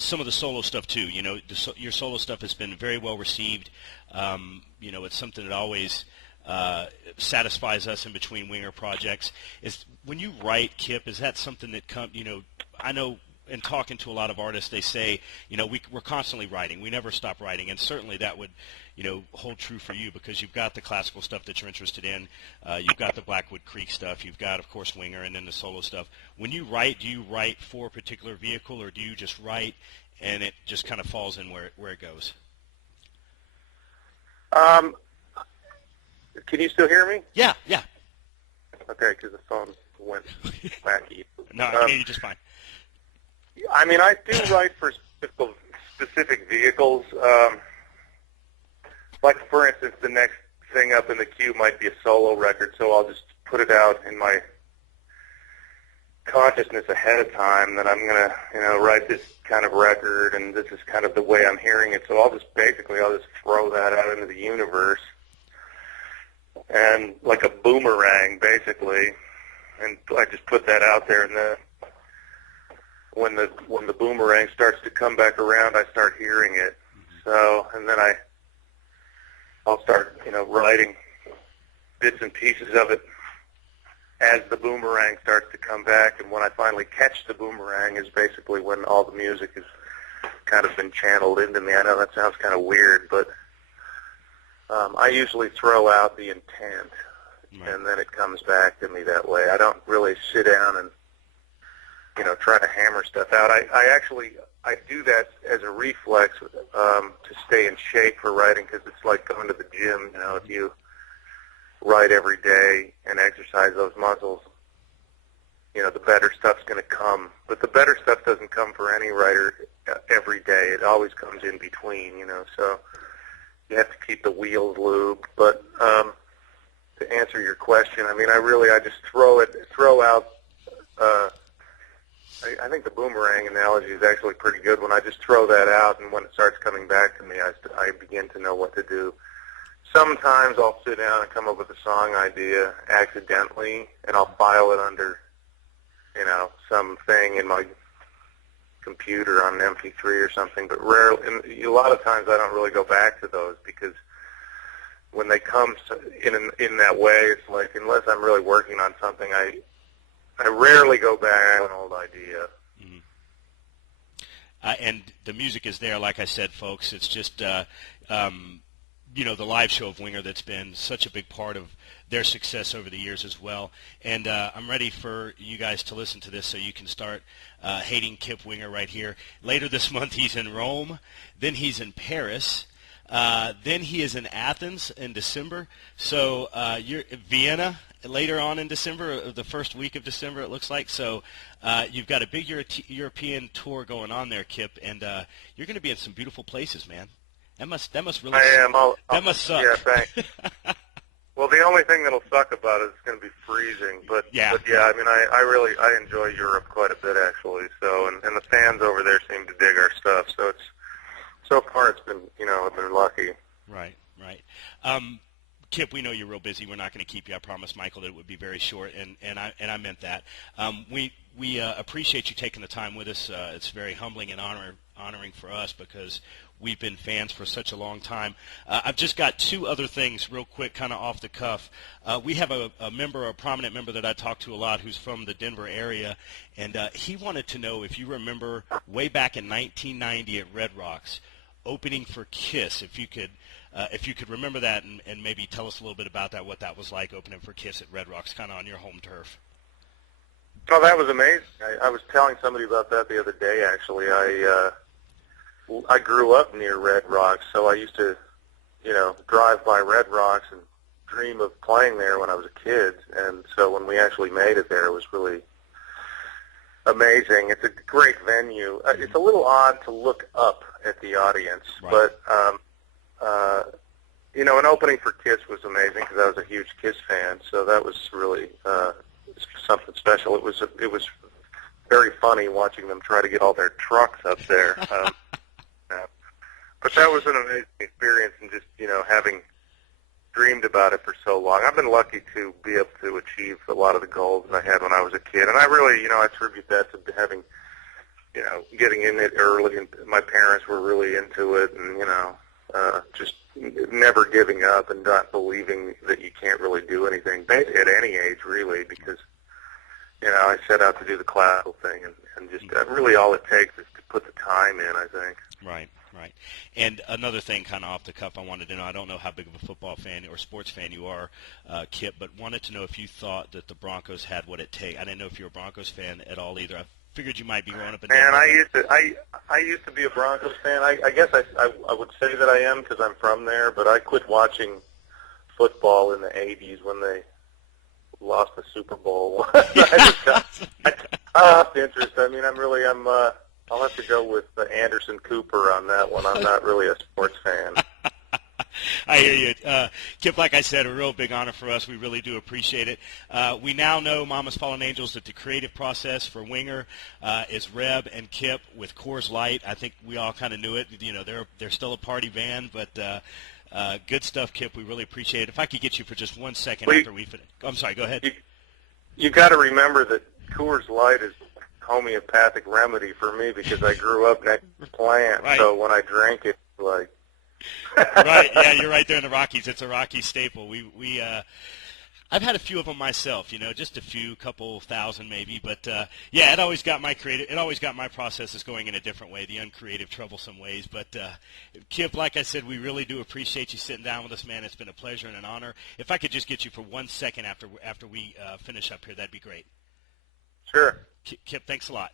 some of the solo stuff too. You know, your solo stuff has been very well received. You know, it's something that always satisfies us in between Winger projects. Is when you write, Kip, is that something that you know, I know in talking to a lot of artists, they say, you know, we're constantly writing. We never stop writing, and certainly that would, you know, hold true for you because you've got the classical stuff that you're interested in. You've got the Blackwood Creek stuff. You've got, of course, Winger, and then the solo stuff. When you write, do you write for a particular vehicle, or do you just write and it just kind of falls in where it goes? Can you still hear me? Yeah. Okay, because the phone went wacky. No, I can hear you just fine. I mean, I do write for specific vehicles. Like, for instance, the next thing up in the queue might be a solo record, so I'll just put it out in my consciousness ahead of time that I'm going to, you know, write this kind of record, and this is kind of the way I'm hearing it. So I'll just throw that out into the universe, and like a boomerang, basically, and I just put that out there, and then when the boomerang starts to come back around, I start hearing it. So, and then I'll start, you know, writing bits and pieces of it as the boomerang starts to come back, and when I finally catch the boomerang is basically when all the music has kind of been channeled into me. I know that sounds kind of weird, but I usually throw out the intent, and then it comes back to me that way. I don't really sit down and, you know, try to hammer stuff out. I do that as a reflex to stay in shape for writing, because it's like going to the gym. You know, if you write every day and exercise those muscles, you know, the better stuff's going to come. But the better stuff doesn't come for any writer every day. It always comes in between, you know, so you have to keep the wheels lubed. But to answer your question, I mean, I just throw out. I think the boomerang analogy is actually pretty good. When I just throw that out, and when it starts coming back to me, I begin to know what to do. Sometimes I'll sit down and come up with a song idea accidentally, and I'll file it under, you know, something in my computer on an MP3 or something. But rarely, a lot of times I don't really go back to those, because when they come in that way, it's like, unless I'm really working on something, I rarely go back to an old idea. And the music is there, like I said, folks. It's just, you know, the live show of Winger that's been such a big part of their success over the years as well. And I'm ready for you guys to listen to this so you can start hating Kip Winger right here. Later this month, he's in Rome. Then he's in Paris. Then he is in Athens in December. So you're Vienna later on in December, the first week of December, it looks like. So you've got a big European tour going on there, Kip, and you're going to be in some beautiful places, man. That must really. I am. That must suck. Yeah, thanks. Well, the only thing that'll suck about it is going to be freezing. But yeah, I mean, I enjoy Europe quite a bit, actually. So, and the fans over there seem to dig our stuff. So so far it's been, you know, I've been lucky. Right. Kip, we know you're real busy. We're not going to keep you. I promised Michael that it would be very short, and I meant that. We appreciate you taking the time with us. It's very humbling and honoring for us, because we've been fans for such a long time. I've just got two other things real quick, kind of off the cuff. We have a prominent member that I talk to a lot who's from the Denver area, and he wanted to know if you remember way back in 1990 at Red Rocks, opening for Kiss, if you could remember that, and maybe tell us a little bit about that, what that was like, opening for Kiss at Red Rocks, kind of on your home turf. Oh, that was amazing. I was telling somebody about that the other day, actually. I grew up near Red Rocks, so I used to, you know, drive by Red Rocks and dream of playing there when I was a kid. And so when we actually made it there, it was really amazing. It's a great venue. It's a little odd to look up at the audience, right. But you know, an opening for Kiss was amazing because I was a huge Kiss fan. So that was really something special. It was very funny watching them try to get all their trucks up there. But that was an amazing experience, and just, you know, having dreamed about it for so long. I've been lucky to be able to achieve a lot of the goals that I had when I was a kid, and I really, you know, I attribute that to having getting in it early, and my parents were really into it, and just never giving up and not believing that you can't really do anything at any age, really, because I set out to do the classical thing, and just really all it takes is to put the time in, I think. Right. And another thing, kind of off the cuff, I wanted to know, I don't know how big of a football fan or sports fan you are, Kip, but wanted to know if you thought that the Broncos had what it takes. I didn't know if you were a Broncos fan at all either. I figured you might be growing up in Denver. I used to be a Broncos fan. I guess I would say that I am because I'm from there, but I quit watching football in the 80s when they lost the Super Bowl. I lost interest. I mean, I'll have to go with Anderson Cooper on that one. I'm not really a sports fan. I hear you. Kip, like I said, a real big honor for us. We really do appreciate it. We now know, Mama's Fallen Angels, that the creative process for Winger is Reb and Kip with Coors Light. I think we all kind of knew it. They're still a party band, but good stuff, Kip. We really appreciate it. If I could get you for just 1 second after we finish. I'm sorry, go ahead. You got to remember that Coors Light is homeopathic remedy for me because I grew up next to the plant. Right. So when I drank it, like right, yeah, you're right there in the Rockies. It's a Rocky staple. I've had a few of them myself, just a few, couple thousand maybe, but yeah, it always got my processes going in a different way, the uncreative, troublesome ways. But Kip, like I said, we really do appreciate you sitting down with us, man. It's been a pleasure and an honor. If I could just get you for 1 second after we finish up here, that'd be great. Sure. Kip, thanks a lot.